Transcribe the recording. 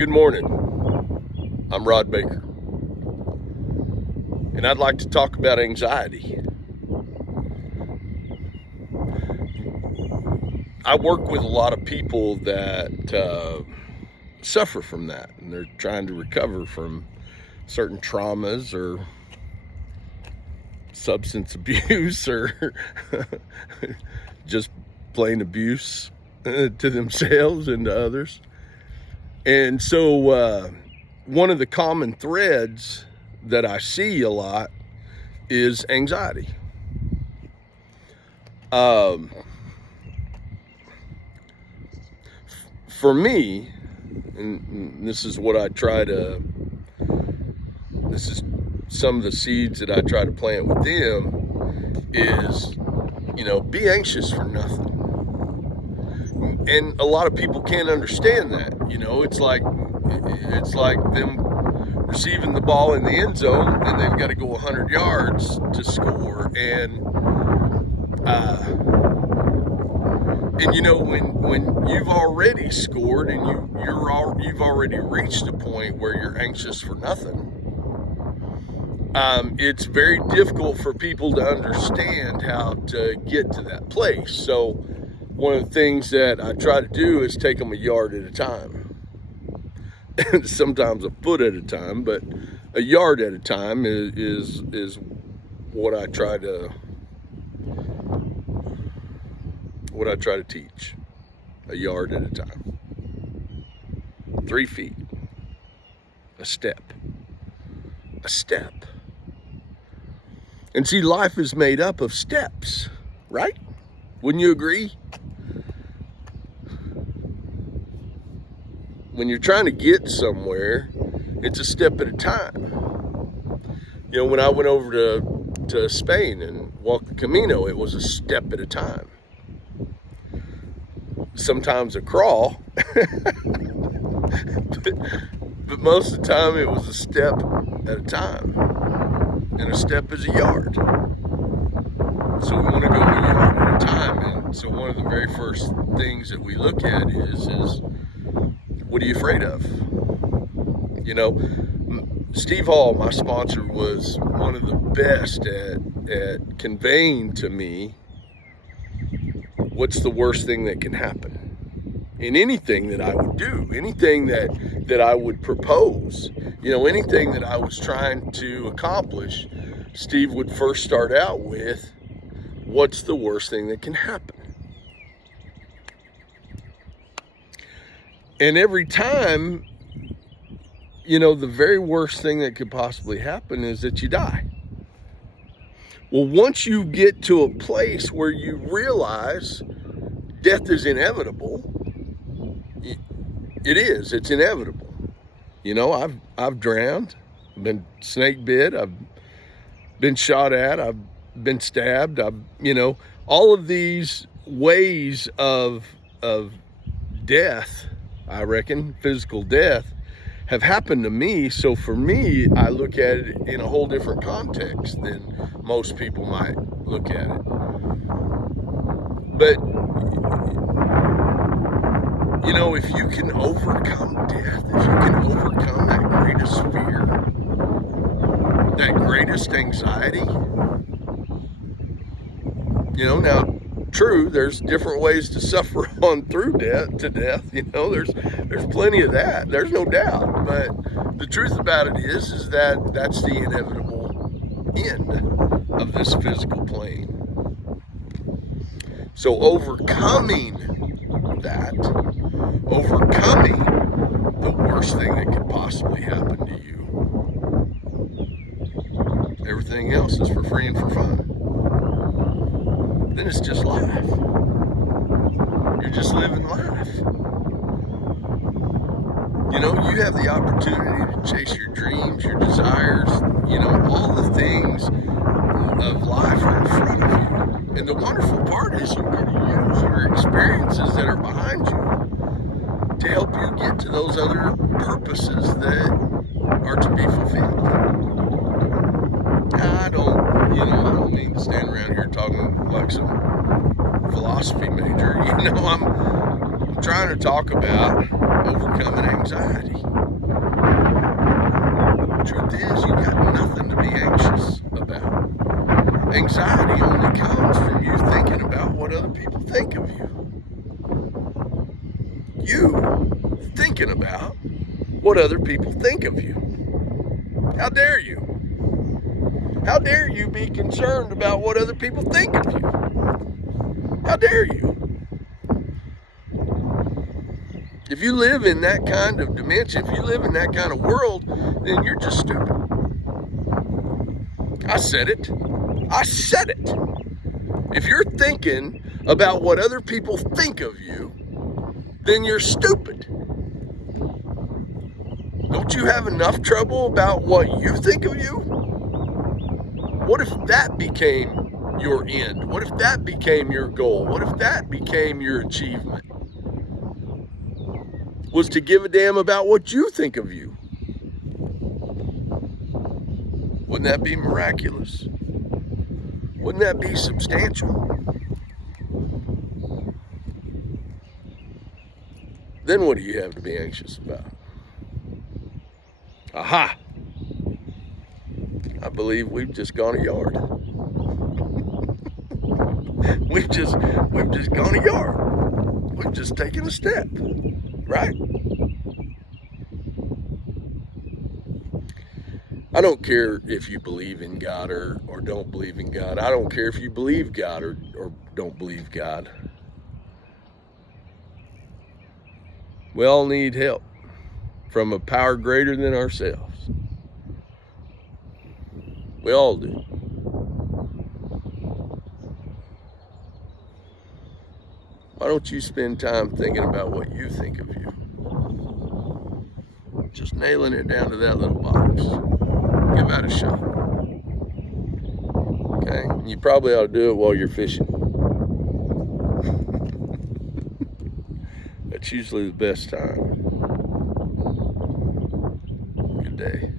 Good morning. I'm Rod Baker, and I'd like to talk about anxiety. I work with a lot of people that suffer from that, and they're trying to recover from certain traumas or substance abuse or just plain abuse to themselves and to others. And so one of the common threads that I see a lot is anxiety. For me, and this is some of the seeds that I try to plant with them is, be anxious for nothing. And a lot of people can't understand that. It's like them receiving the ball in the end zone and they've got to go 100 yards to score. And when you've already scored and you've already reached a point where you're anxious for nothing, it's very difficult for people to understand how to get to that place. So one of the things that I try to do is take them a yard at a time. Sometimes a foot at a time, but a yard at a time is what I try to teach. A yard at a time. 3 feet. A step. A step. And see, life is made up of steps, right? Wouldn't you agree? When you're trying to get somewhere, it's a step at a time. When I went over to Spain and walked the Camino, it was a step at a time. Sometimes a crawl, but most of the time it was a step at a time. And a step is a yard. So we want to go a yard at a time. And so one of the very first things that we look at is what are you afraid of? Steve Hall, my sponsor, was one of the best at conveying to me what's the worst thing that can happen in anything that I would do, anything that I would propose, anything that I was trying to accomplish. Steve would first start out with, what's the worst thing that can happen? And every time, the very worst thing that could possibly happen is that you die. Well, once you get to a place where you realize death is inevitable, it's inevitable. I've drowned, I've been snake bit, I've been shot at, I've been stabbed, all of these ways of death, I reckon, physical death, have happened to me. So for me, I look at it in a whole different context than most people might look at it. But, if you can overcome death, if you can overcome that greatest fear, that greatest anxiety, now, true, there's different ways to suffer on through death. There's plenty of that. There's no doubt. But the truth about it is that that's the inevitable end of this physical plane. So overcoming the worst thing that could possibly happen to you, everything else is for free and for fun. Then it's just life. You're just living life. You have the opportunity to chase your dreams, your desires, all the things of life are in front of you. And the wonderful part is you get to use your experiences that are behind you to help you get to those other purposes that are to be fulfilled. I don't mean to stand around here talking like some philosophy major. I'm trying to talk about overcoming anxiety. The truth is, you got nothing to be anxious about. Anxiety only comes from you thinking about what other people think of you. You thinking about what other people think of you. How dare you? How dare you be concerned about what other people think of you? How dare you? If you live in that kind of dimension, if you live in that kind of world, then you're just stupid. I said it. I said it. If you're thinking about what other people think of you, then you're stupid. Don't you have enough trouble about what you think of you? What if that became your end? What if that became your goal? What if that became your achievement? Was to give a damn about what you think of you. Wouldn't that be miraculous? Wouldn't that be substantial? Then what do you have to be anxious about? Aha! I believe we've just gone a yard. We've just gone a yard. We've just taken a step, right? I don't care if you believe in God or don't believe in God. I don't care if you believe God or don't believe God. We all need help from a power greater than ourselves. We all do. Why don't you spend time thinking about what you think of you? Just nailing it down to that little box. Give that a shot. Okay? You probably ought to do it while you're fishing. That's usually the best time. Good day.